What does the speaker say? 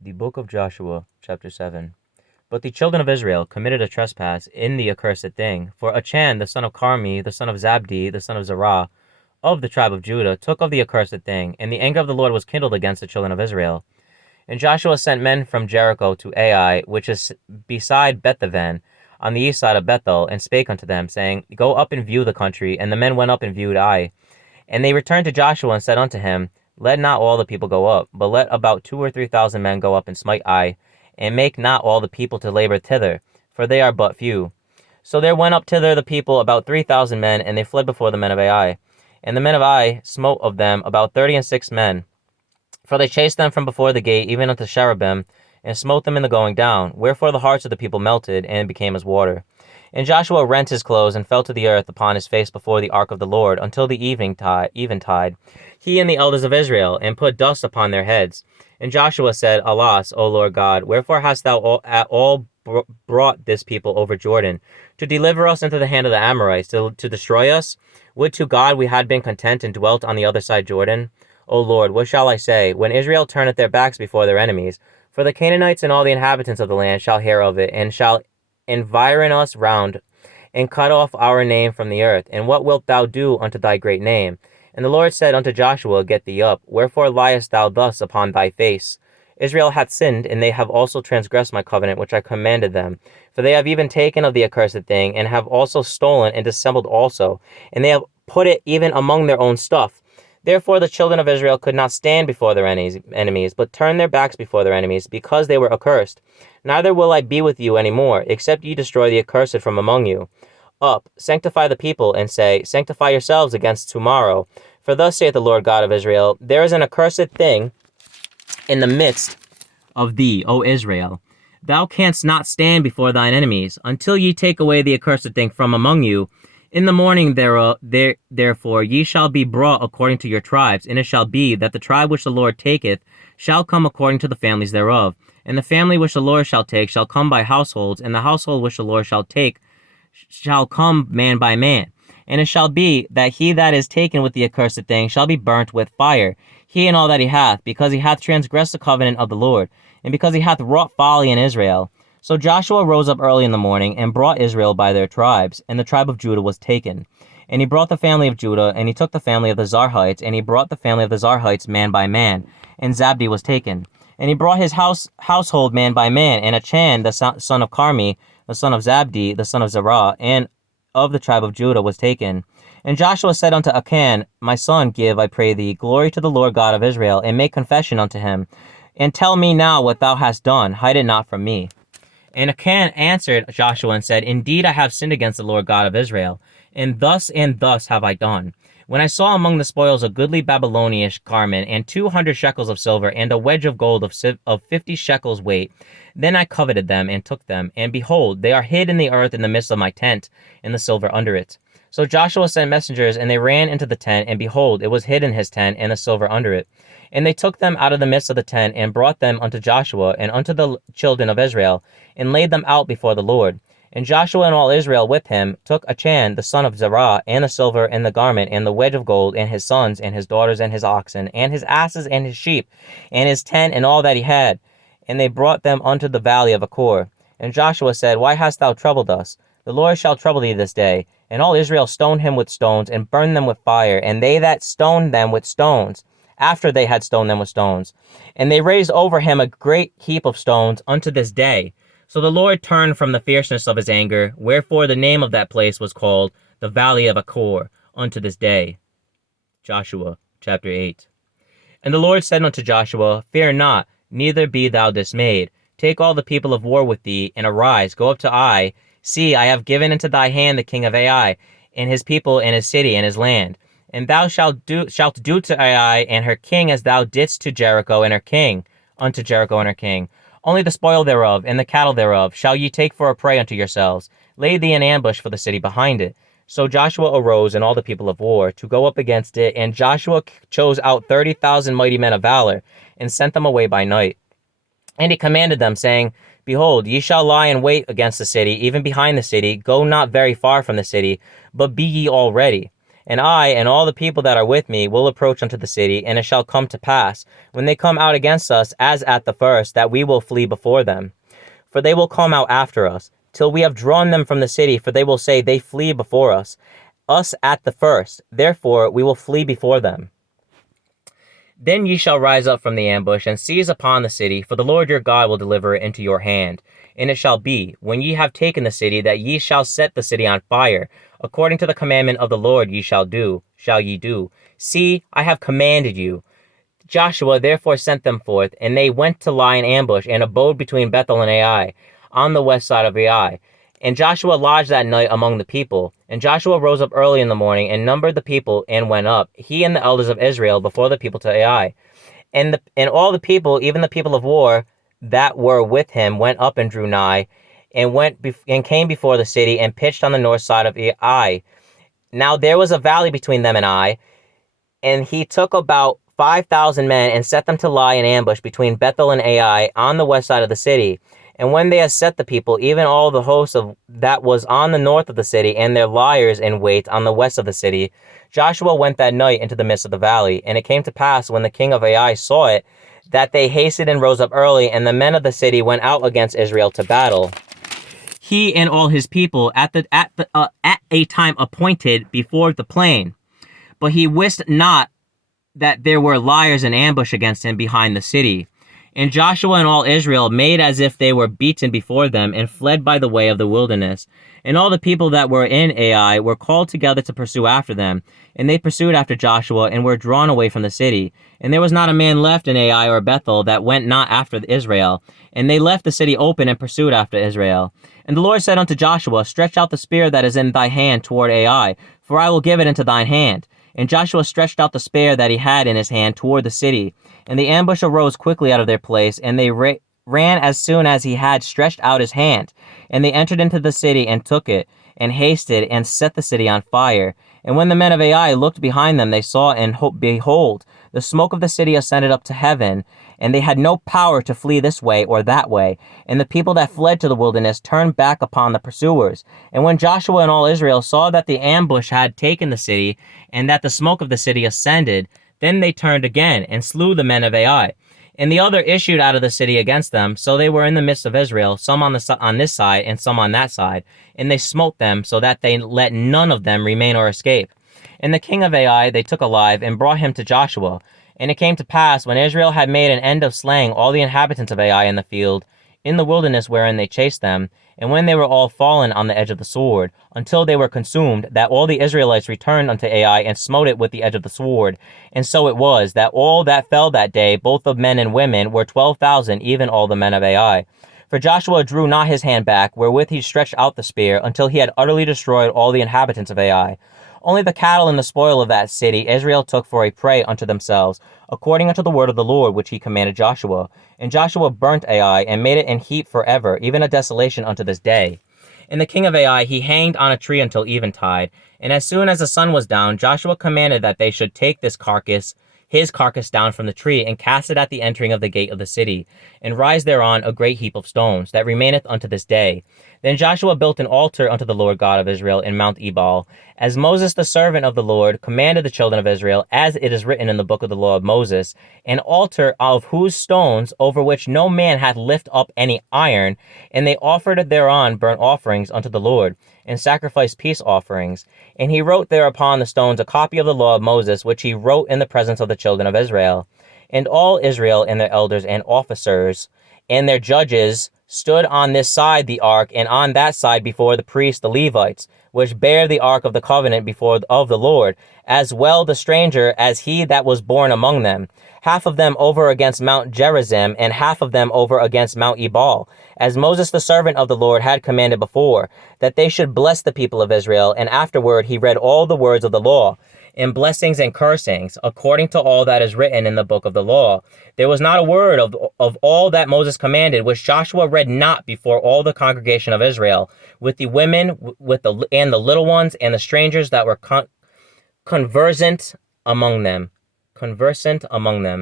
The Book of Joshua, chapter 7. But the children of Israel committed a trespass in the accursed thing. For Achan, the son of Carmi, the son of Zabdi, the son of Zerah, of the tribe of Judah, took of the accursed thing, and the anger of the Lord was kindled against the children of Israel. And Joshua sent men from Jericho to Ai, which is beside Bethaven, on the east side of Bethel, and spake unto them, saying, Go up and view the country. And the men went up and viewed Ai. And they returned to Joshua and said unto him, Let not all the people go up, but let about 2,000 or 3,000 men go up and smite Ai, and make not all the people to labor thither, for they are but few. So there went up thither the people about 3,000 men, and they fled before the men of Ai. And the men of Ai smote of them about 36 men, for they chased them from before the gate even unto Cherubim, and smote them in the going down. Wherefore the hearts of the people melted, and became as water. And Joshua rent his clothes, and fell to the earth upon his face before the ark of the Lord, until the eventide, he and the elders of Israel, and put dust upon their heads. And Joshua said, Alas, O Lord God, wherefore hast thou at all brought this people over Jordan, to deliver us into the hand of the Amorites, to destroy us? Would to God we had been content and dwelt on the other side Jordan. O Lord, what shall I say, when Israel turneth their backs before their enemies? For the Canaanites and all the inhabitants of the land shall hear of it, and shall environ us round, and cut off our name from the earth. And what wilt thou do unto thy great name? And the Lord said unto Joshua, Get thee up. Wherefore liest thou thus upon thy face? Israel hath sinned, and they have also transgressed my covenant which I commanded them. For they have even taken of the accursed thing, and have also stolen and dissembled also, and they have put it even among their own stuff. Therefore the children of Israel could not stand before their enemies, but turned their backs before their enemies, because they were accursed. Neither will I be with you any more, except ye destroy the accursed from among you. Up, sanctify the people, and say, Sanctify yourselves against tomorrow. For thus saith the Lord God of Israel, There is an accursed thing in the midst of thee, O Israel. Thou canst not stand before thine enemies, until ye take away the accursed thing from among you. In the morning therefore ye shall be brought according to your tribes, and it shall be that the tribe which the Lord taketh shall come according to the families thereof. And the family which the Lord shall take shall come by households, and the household which the Lord shall take shall come man by man. And it shall be that he that is taken with the accursed thing shall be burnt with fire, he and all that he hath, because he hath transgressed the covenant of the Lord, and because he hath wrought folly in Israel. So Joshua rose up early in the morning, and brought Israel by their tribes, and the tribe of Judah was taken. And he brought the family of Judah, and he took the family of the Zarhites, and he brought the family of the Zarhites man by man, and Zabdi was taken. And he brought his household man by man, and Achan, the son of Carmi, the son of Zabdi, the son of Zerah, and of the tribe of Judah was taken. And Joshua said unto Achan, My son, give, I pray thee, glory to the Lord God of Israel, and make confession unto him. And tell me now what thou hast done, hide it not from me. And Achan answered Joshua and said, Indeed I have sinned against the Lord God of Israel, and thus have I done. When I saw among the spoils a goodly Babylonish garment, and 200 shekels of silver, and a wedge of gold of 50 shekels weight, then I coveted them, and took them. And behold, they are hid in the earth in the midst of my tent, and the silver under it. So Joshua sent messengers, and they ran into the tent, and behold, it was hid in his tent, and the silver under it. And they took them out of the midst of the tent, and brought them unto Joshua, and unto the children of Israel, and laid them out before the Lord. And Joshua and all Israel with him took Achan the son of Zerah, and the silver, and the garment, and the wedge of gold, and his sons, and his daughters, and his oxen, and his asses, and his sheep, and his tent, and all that he had. And they brought them unto the valley of Achor. And Joshua said, Why hast thou troubled us? The Lord shall trouble thee this day. And all Israel stoned him with stones, and burned them with fire, and they that stoned them with stones, after they had stoned them with stones. And they raised over him a great heap of stones unto this day. So the Lord turned from the fierceness of his anger, wherefore the name of that place was called the Valley of Achor unto this day. Joshua chapter 8. And the Lord said unto Joshua, Fear not, neither be thou dismayed. Take all the people of war with thee, and arise, go up to Ai. See, I have given into thy hand the king of Ai, and his people, and his city, and his land. And thou shalt do to Ai and her king as thou didst to Jericho and her king, unto Jericho and her king. Only the spoil thereof, and the cattle thereof, shall ye take for a prey unto yourselves. Lay thee an ambush for the city behind it. So Joshua arose, and all the people of war, to go up against it. And Joshua chose out 30,000 mighty men of valor, and sent them away by night. And he commanded them, saying, Behold, ye shall lie in wait against the city, even behind the city. Go not very far from the city, but be ye all ready. And I and all the people that are with me will approach unto the city, and it shall come to pass, when they come out against us as at the first, that we will flee before them. For they will come out after us, till we have drawn them from the city, for they will say, they flee before us at the first. Therefore we will flee before them. Then ye shall rise up from the ambush, and seize upon the city, for the Lord your God will deliver it into your hand. And it shall be, when ye have taken the city, that ye shall set the city on fire. According to the commandment of the Lord shall ye do. See, I have commanded you. Joshua therefore sent them forth, and they went to lie in ambush, and abode between Bethel and Ai, on the west side of Ai. And Joshua lodged that night among the people. And Joshua rose up early in the morning, and numbered the people, and went up, he and the elders of Israel, before the people to Ai. And all the people, even the people of war that were with him, went up and drew nigh, and came before the city, and pitched on the north side of Ai. Now there was a valley between them and Ai, and he took about 5,000 men, and set them to lie in ambush between Bethel and Ai, on the west side of the city. And when they had set the people, even all the host of that was on the north of the city, and their liers in wait on the west of the city, Joshua went that night into the midst of the valley. And it came to pass, when the king of Ai saw it, that they hasted and rose up early, and the men of the city went out against Israel to battle, he and all his people, at a time appointed before the plain. But he wist not that there were liers in ambush against him behind the city. And Joshua and all Israel made as if they were beaten before them, and fled by the way of the wilderness. And all the people that were in Ai were called together to pursue after them. And they pursued after Joshua, and were drawn away from the city. And there was not a man left in Ai or Bethel that went not after Israel. And they left the city open, and pursued after Israel. And the Lord said unto Joshua, stretch out the spear that is in thy hand toward Ai, for I will give it into thine hand. And Joshua stretched out the spear that he had in his hand toward the city. And the ambush arose quickly out of their place, and they ran as soon as he had stretched out his hand. And they entered into the city, and took it, and hasted, and set the city on fire. And when the men of Ai looked behind them, they saw, and behold, the smoke of the city ascended up to heaven, and they had no power to flee this way or that way. And the people that fled to the wilderness turned back upon the pursuers. And when Joshua and all Israel saw that the ambush had taken the city, and that the smoke of the city ascended, then they turned again, and slew the men of Ai. And the other issued out of the city against them, so they were in the midst of Israel, some on this side, and some on that side. And they smote them, so that they let none of them remain or escape. And the king of Ai they took alive, and brought him to Joshua. And it came to pass, when Israel had made an end of slaying all the inhabitants of Ai in the field, in the wilderness wherein they chased them, and when they were all fallen on the edge of the sword, until they were consumed, that all the Israelites returned unto Ai, and smote it with the edge of the sword. And so it was, that all that fell that day, both of men and women, were 12,000, even all the men of Ai. For Joshua drew not his hand back, wherewith he stretched out the spear, until he had utterly destroyed all the inhabitants of Ai. Only the cattle and the spoil of that city Israel took for a prey unto themselves, according unto the word of the Lord which he commanded Joshua. And Joshua burnt Ai, and made it an heap forever, even a desolation unto this day. And the king of Ai he hanged on a tree until eventide. And as soon as the sun was down, Joshua commanded that they should take his carcass down from the tree, and cast it at the entering of the gate of the city, and rise thereon a great heap of stones, that remaineth unto this day. Then Joshua built an altar unto the Lord God of Israel in Mount Ebal, as Moses the servant of the Lord commanded the children of Israel, as it is written in the book of the law of Moses, an altar of whose stones over which no man hath lift up any iron, and they offered thereon burnt offerings unto the Lord, and sacrificed peace offerings. And he wrote thereupon the stones a copy of the law of Moses, which he wrote in the presence of the children of Israel. And all Israel and their elders and officers and their judges stood on this side the ark, and on that side before the priests the Levites, which bear the ark of the covenant before of the Lord, as well the stranger as he that was born among them. Half of them over against Mount Gerizim, and half of them over against Mount Ebal, as Moses the servant of the Lord had commanded before, that they should bless the people of Israel. And afterward he read all the words of the law, and blessings and cursings, according to all that is written in the book of the law. There was not a word of all that Moses commanded, which Joshua read not before all the congregation of Israel, with the women, and the little ones, and the strangers that were conversant among them.